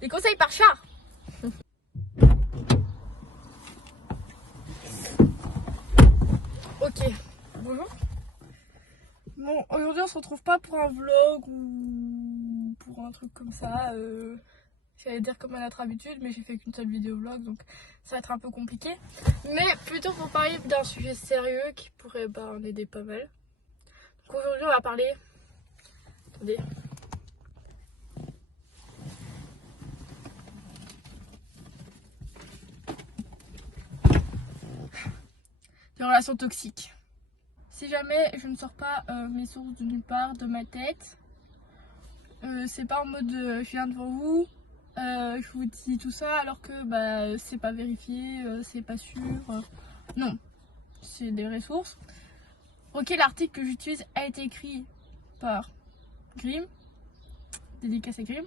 des conseils par chat. Ok, bonjour. Bon, aujourd'hui on se retrouve pas pour un vlog ou pour un truc comme ça. J'allais dire comme à notre habitude, mais j'ai fait qu'une seule vidéo vlog, donc ça va être un peu compliqué. Mais plutôt pour parler d'un sujet sérieux qui pourrait en aider pas mal. Donc aujourd'hui on va parler... Attendez. Des relations toxiques. Si jamais je ne sors pas mes sources de nulle part, de ma tête, c'est pas en mode je viens devant vous, je vous dis tout ça alors que c'est pas vérifié, c'est pas sûr. Non, c'est des ressources. Ok, l'article que j'utilise a été écrit par Grimm, dédicace à Grimm,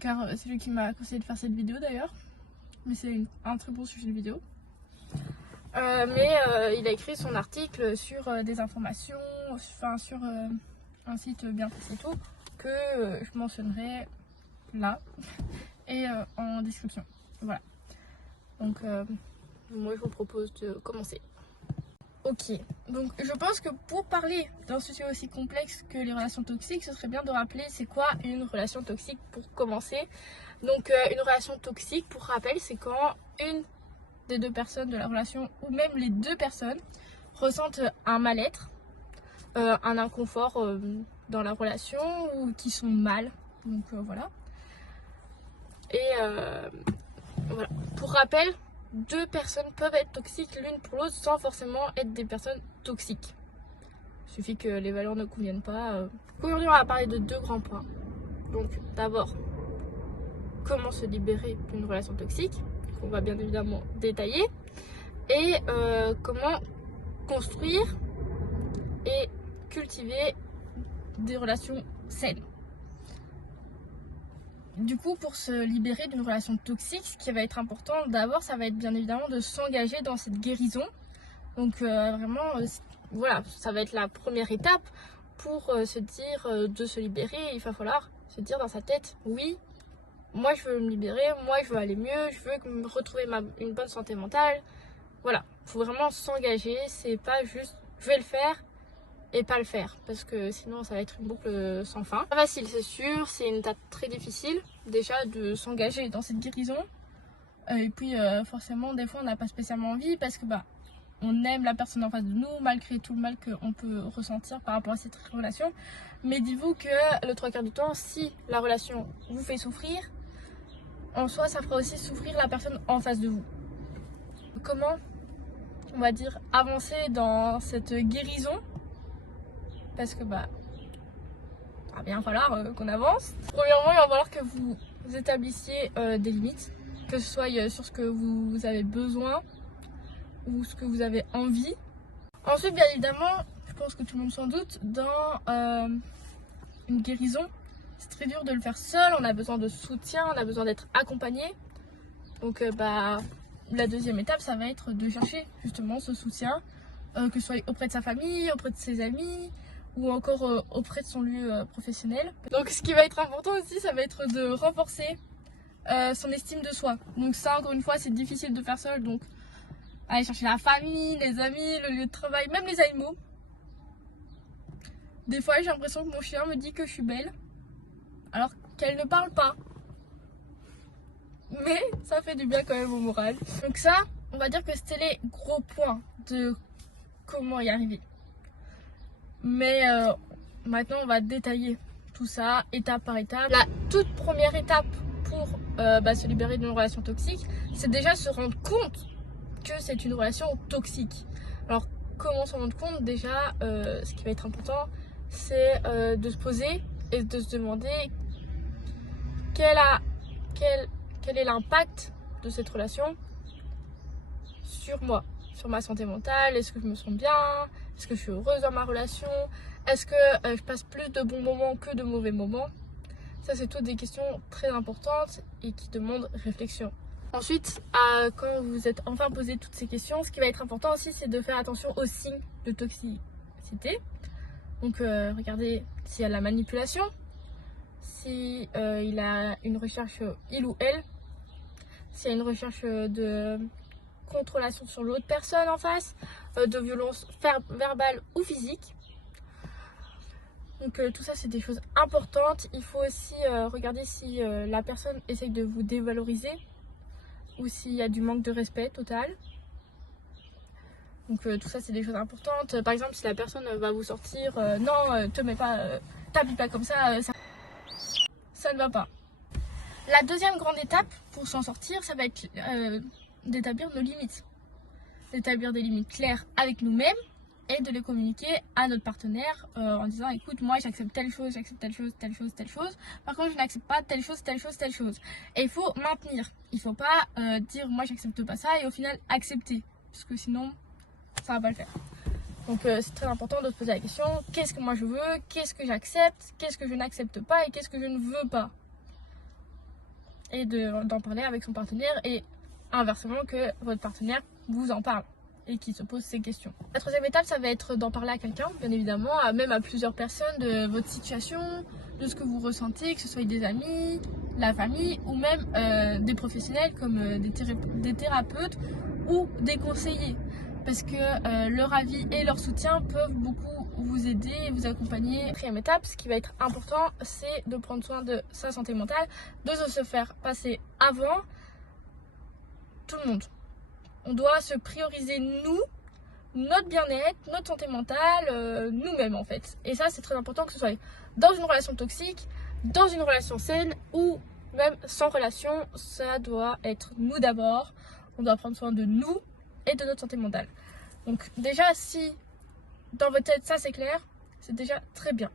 car c'est lui qui m'a conseillé de faire cette vidéo d'ailleurs, mais c'est un très bon sujet de vidéo. Il a écrit son article sur des informations, enfin sur un site bien précis et tout, que je mentionnerai là et en description. Voilà. Donc moi je vous propose de commencer. Ok, donc je pense que pour parler d'un sujet aussi complexe que les relations toxiques, ce serait bien de rappeler c'est quoi une relation toxique pour commencer. Donc une relation toxique, pour rappel, c'est quand une des deux personnes de la relation ou même les deux personnes ressentent un mal-être, un inconfort dans la relation ou qui sont mal. Donc voilà. Et voilà. Pour rappel, deux personnes peuvent être toxiques l'une pour l'autre sans forcément être des personnes toxiques. Il suffit que les valeurs ne conviennent pas. Aujourd'hui, on va parler de deux grands points. Donc d'abord, comment se libérer d'une relation toxique, qu'on va bien évidemment détailler. Et comment construire et cultiver des relations saines. Du coup, pour se libérer d'une relation toxique, ce qui va être important d'abord, ça va être bien évidemment de s'engager dans cette guérison. Donc vraiment, voilà, ça va être la première étape pour se dire de se libérer. Il va falloir se dire dans sa tête, oui, moi je veux me libérer, moi je veux aller mieux, je veux retrouver une bonne santé mentale. Voilà, il faut vraiment s'engager, c'est pas juste je vais le faire et pas le faire, parce que sinon ça va être une boucle sans fin. Pas facile, c'est sûr, c'est une étape très difficile déjà de s'engager dans cette guérison. Et puis forcément des fois on n'a pas spécialement envie parce que on aime la personne en face de nous malgré tout le mal qu'on peut ressentir par rapport à cette relation. Mais dites-vous que le 3/4 du temps, si la relation vous fait souffrir, en soi ça fera aussi souffrir la personne en face de vous. Comment on va dire avancer dans cette guérison, parce que va bien falloir qu'on avance. Premièrement, il va falloir que vous établissiez des limites, que ce soit sur ce que vous avez besoin ou ce que vous avez envie. Ensuite, bien évidemment, je pense que tout le monde s'en doute, dans une guérison, c'est très dur de le faire seul, on a besoin de soutien, on a besoin d'être accompagné. Donc la deuxième étape, ça va être de chercher justement ce soutien, que ce soit auprès de sa famille, auprès de ses amis ou encore auprès de son lieu professionnel. Donc ce qui va être important aussi, ça va être de renforcer son estime de soi. Donc ça, encore une fois, c'est difficile de faire seul, donc aller chercher la famille, les amis, le lieu de travail, même les animaux. Des fois, j'ai l'impression que mon chien me dit que je suis belle, alors qu'elle ne parle pas. Mais ça fait du bien quand même au moral. Donc ça, on va dire que c'était les gros points de comment y arriver. Mais maintenant, on va détailler tout ça étape par étape. La toute première étape pour se libérer d'une relation toxique, c'est déjà se rendre compte que c'est une relation toxique. Alors, comment s'en rendre compte? Déjà, ce qui va être important, c'est de se poser et de se demander quel est l'impact de cette relation sur moi, sur ma santé mentale. Est-ce que je me sens bien? Est-ce que je suis heureuse dans ma relation? Est-ce que je passe plus de bons moments que de mauvais moments? Ça, c'est toutes des questions très importantes et qui demandent réflexion. Ensuite, quand vous êtes enfin posé toutes ces questions, ce qui va être important aussi, c'est de faire attention aux signes de toxicité. Donc regardez s'il y a de la manipulation, si il a une recherche, il ou elle, s'il y a une recherche de contrôlation sur l'autre personne en face, de violence verbale ou physique. Donc tout ça c'est des choses importantes. Il faut aussi regarder si la personne essaye de vous dévaloriser ou s'il y a du manque de respect total. Donc tout ça c'est des choses importantes. Par exemple si la personne va vous sortir non te mets pas, t'habilles pas comme ça, ça ne va pas. La deuxième grande étape pour s'en sortir, ça va être d'établir nos limites. D'établir des limites claires avec nous-mêmes et de les communiquer à notre partenaire en disant écoute, moi j'accepte telle chose, j'accepte telle chose, telle chose, telle chose. Par contre je n'accepte pas telle chose, telle chose, telle chose. Et il faut maintenir. Il ne faut pas dire moi j'accepte pas ça et au final accepter. Parce que sinon ça va pas le faire. Donc c'est très important de se poser la question, qu'est-ce que moi je veux, qu'est-ce que j'accepte, qu'est-ce que je n'accepte pas et qu'est-ce que je ne veux pas. Et d'en parler avec son partenaire et inversement que votre partenaire vous en parle et qu'il se pose ces questions. La troisième étape, ça va être d'en parler à quelqu'un, bien évidemment, même à plusieurs personnes de votre situation, de ce que vous ressentez, que ce soit des amis, la famille ou même des professionnels comme des thérapeutes ou des conseillers. Parce que leur avis et leur soutien peuvent beaucoup vous aider et vous accompagner. Quatrième étape, ce qui va être important, c'est de prendre soin de sa santé mentale, de se faire passer avant tout le monde. On doit se prioriser nous, notre bien-être, notre santé mentale, nous-mêmes en fait. Et ça c'est très important que ce soit dans une relation toxique, dans une relation saine ou même sans relation, ça doit être nous d'abord. On doit prendre soin de nous et de notre santé mentale. Donc déjà si dans votre tête ça c'est clair, c'est déjà très bien.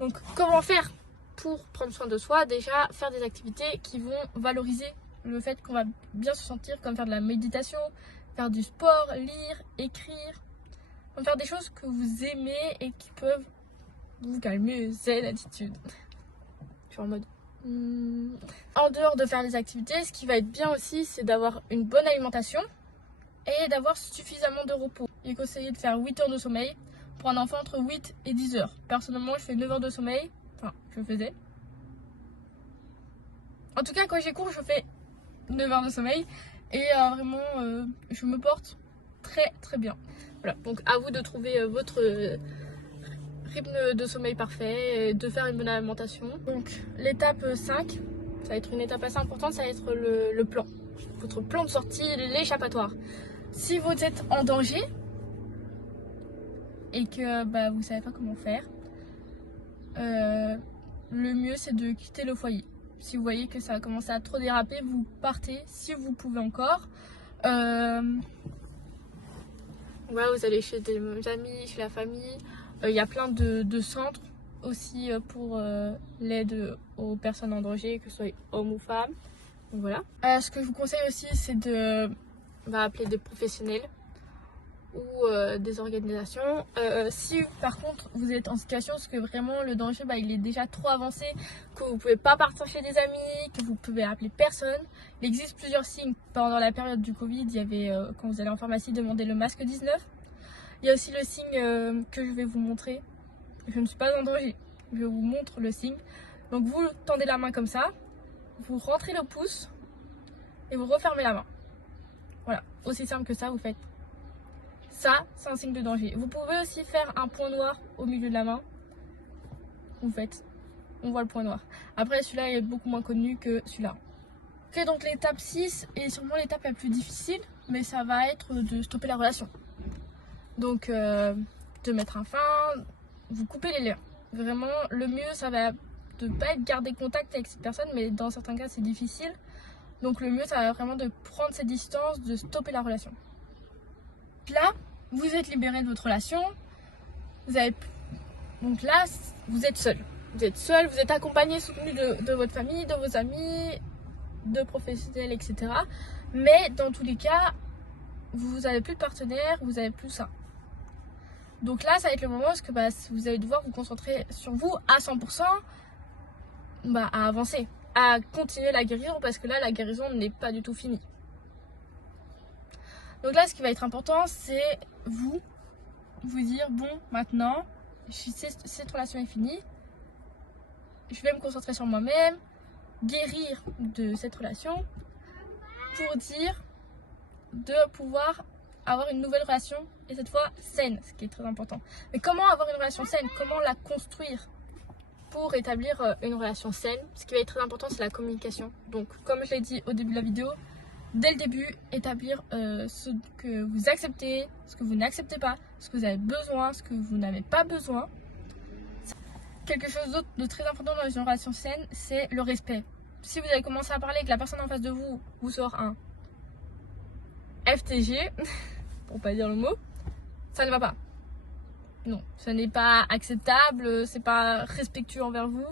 Donc comment faire pour prendre soin de soi? Déjà faire des activités qui vont valoriser le fait qu'on va bien se sentir, comme faire de la méditation, faire du sport, lire, écrire, comme faire des choses que vous aimez et qui peuvent vous calmer, zen attitude. Je suis en mode En dehors de faire des activités, ce qui va être bien aussi, c'est d'avoir une bonne alimentation et d'avoir suffisamment de repos. Il est conseillé de faire 8 heures de sommeil pour un enfant entre 8 et 10 heures. Personnellement, je fais 9 heures de sommeil. Enfin, je faisais. En tout cas, quand j'ai cours, je fais 9 heures de sommeil et vraiment je me porte très très bien. Voilà, donc à vous de trouver votre rythme de sommeil parfait, de faire une bonne alimentation. Donc l'étape 5, ça va être une étape assez importante, ça va être le plan. Votre plan de sortie, l'échappatoire. Si vous êtes en danger et que vous savez pas comment faire, le mieux c'est de quitter le foyer. Si vous voyez que ça a commencé à trop déraper, vous partez si vous pouvez encore. Voilà, vous allez chez des amis, chez la famille. Il y a plein de centres aussi pour l'aide aux personnes en danger, que ce soit hommes ou femmes. Donc voilà. Ce que je vous conseille aussi, c'est de appeler des professionnels ou des organisations. Si par contre vous êtes en situation parce que vraiment le danger il est déjà trop avancé, que vous pouvez pas partir chez des amis, que vous pouvez appeler personne, il existe plusieurs signes. Pendant la période du Covid, il y avait quand vous allez en pharmacie demander le masque 19. Il y a aussi le signe que je vais vous montrer. Je ne suis pas en danger, je vous montre le signe. Donc vous tendez la main comme ça, vous rentrez le pouce et vous refermez la main. Voilà, aussi simple que ça vous faites. Ça, c'est un signe de danger. Vous pouvez aussi faire un point noir au milieu de la main. Vous faites, on voit le point noir. Après, celui-là est beaucoup moins connu que celui-là. Ok, donc l'étape 6 est sûrement l'étape la plus difficile, mais ça va être de stopper la relation. Donc, de mettre un fin, vous coupez les liens. Vraiment, le mieux, ça va de ne pas être garder contact avec cette personne, mais dans certains cas, c'est difficile. Donc, le mieux, ça va vraiment de prendre cette distance, de stopper la relation. Là, vous êtes libéré de votre relation, donc là, vous êtes seul. Vous êtes seul, vous êtes accompagné, soutenu de votre famille, de vos amis, de professionnels, etc. Mais dans tous les cas, vous n'avez plus de partenaire, vous n'avez plus ça. Donc là, ça va être le moment où vous allez devoir vous concentrer sur vous à 100%, à avancer, à continuer la guérison, parce que là, la guérison n'est pas du tout finie. Donc là, ce qui va être important, c'est vous dire, bon, maintenant, cette relation est finie, je vais me concentrer sur moi-même, guérir de cette relation pour dire de pouvoir avoir une nouvelle relation et cette fois saine, ce qui est très important. Mais comment avoir une relation saine? Comment la construire pour établir une relation saine? Ce qui va être très important, c'est la communication. Donc, comme je l'ai dit au début de la vidéo, dès le début, établir ce que vous acceptez, ce que vous n'acceptez pas, ce que vous avez besoin, ce que vous n'avez pas besoin. Quelque chose d'autre de très important dans une relation saine, c'est le respect. Si vous avez commencé à parler et que la personne en face de vous vous sort un FTG, pour pas dire le mot, ça ne va pas. Non, ce n'est pas acceptable, c'est pas respectueux envers vous.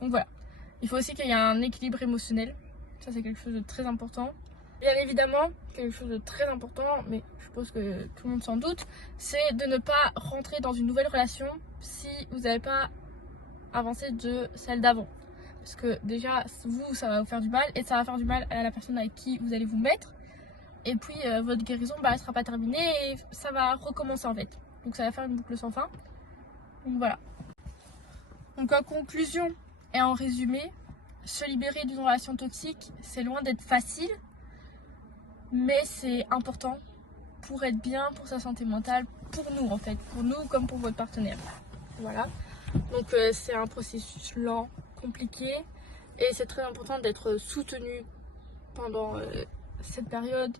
Donc voilà. Il faut aussi qu'il y ait un équilibre émotionnel. Ça, c'est quelque chose de très important. Bien évidemment, quelque chose de très important, mais je suppose que tout le monde s'en doute, c'est de ne pas rentrer dans une nouvelle relation si vous n'avez pas avancé de celle d'avant. Parce que déjà, vous, ça va vous faire du mal et ça va faire du mal à la personne avec qui vous allez vous mettre. Et puis, votre guérison, elle ne sera pas terminée et ça va recommencer en fait. Donc, ça va faire une boucle sans fin. Donc, voilà. Donc, en conclusion et en résumé, se libérer d'une relation toxique, c'est loin d'être facile, mais c'est important pour être bien, pour sa santé mentale, pour nous en fait, pour nous comme pour votre partenaire. Voilà. Donc c'est un processus lent, compliqué, et c'est très important d'être soutenu pendant cette période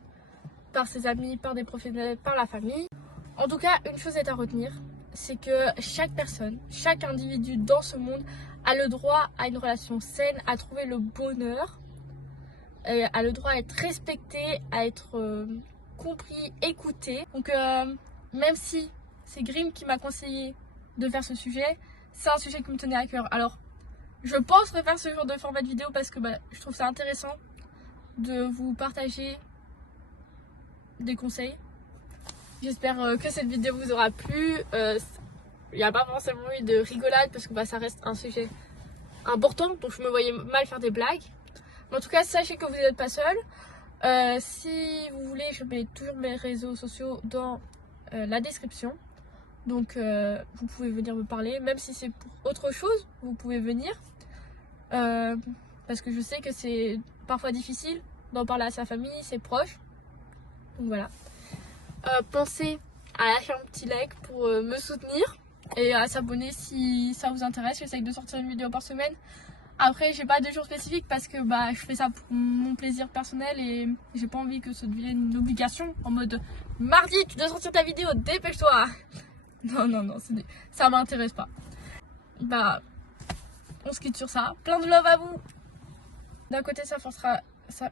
par ses amis, par des professionnels, par la famille. En tout cas, une chose est à retenir, c'est que chaque personne, chaque individu dans ce monde a le droit à une relation saine, à trouver le bonheur, a le droit à être respecté, à être compris, écouté. Donc même si c'est Grimm qui m'a conseillé de faire ce sujet, c'est un sujet qui me tenait à cœur. Alors je pense refaire ce genre de format de vidéo parce que je trouve ça intéressant de vous partager des conseils. J'espère que cette vidéo vous aura plu. Il n'y a pas forcément eu de rigolade parce que ça reste un sujet important, donc je me voyais mal faire des blagues. Mais en tout cas, sachez que vous n'êtes pas seul. Si vous voulez, je mets toujours mes réseaux sociaux dans la description. Donc vous pouvez venir me parler, même si c'est pour autre chose, vous pouvez venir. Parce que je sais que c'est parfois difficile d'en parler à sa famille, ses proches. Donc voilà. Pensez à lâcher un petit like pour me soutenir et à s'abonner si ça vous intéresse. J'essaye de sortir une vidéo par semaine. Après, j'ai pas de jour spécifique parce que je fais ça pour mon plaisir personnel et j'ai pas envie que ça devienne une obligation en mode mardi tu dois sortir ta vidéo, dépêche-toi. Non, ça m'intéresse pas. On se quitte sur ça. Plein de love à vous. D'un côté, ça forcera ça.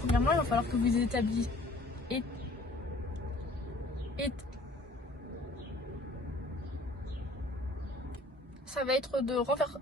Premièrement, il va falloir que vous établissiez. Ça va être de refaire.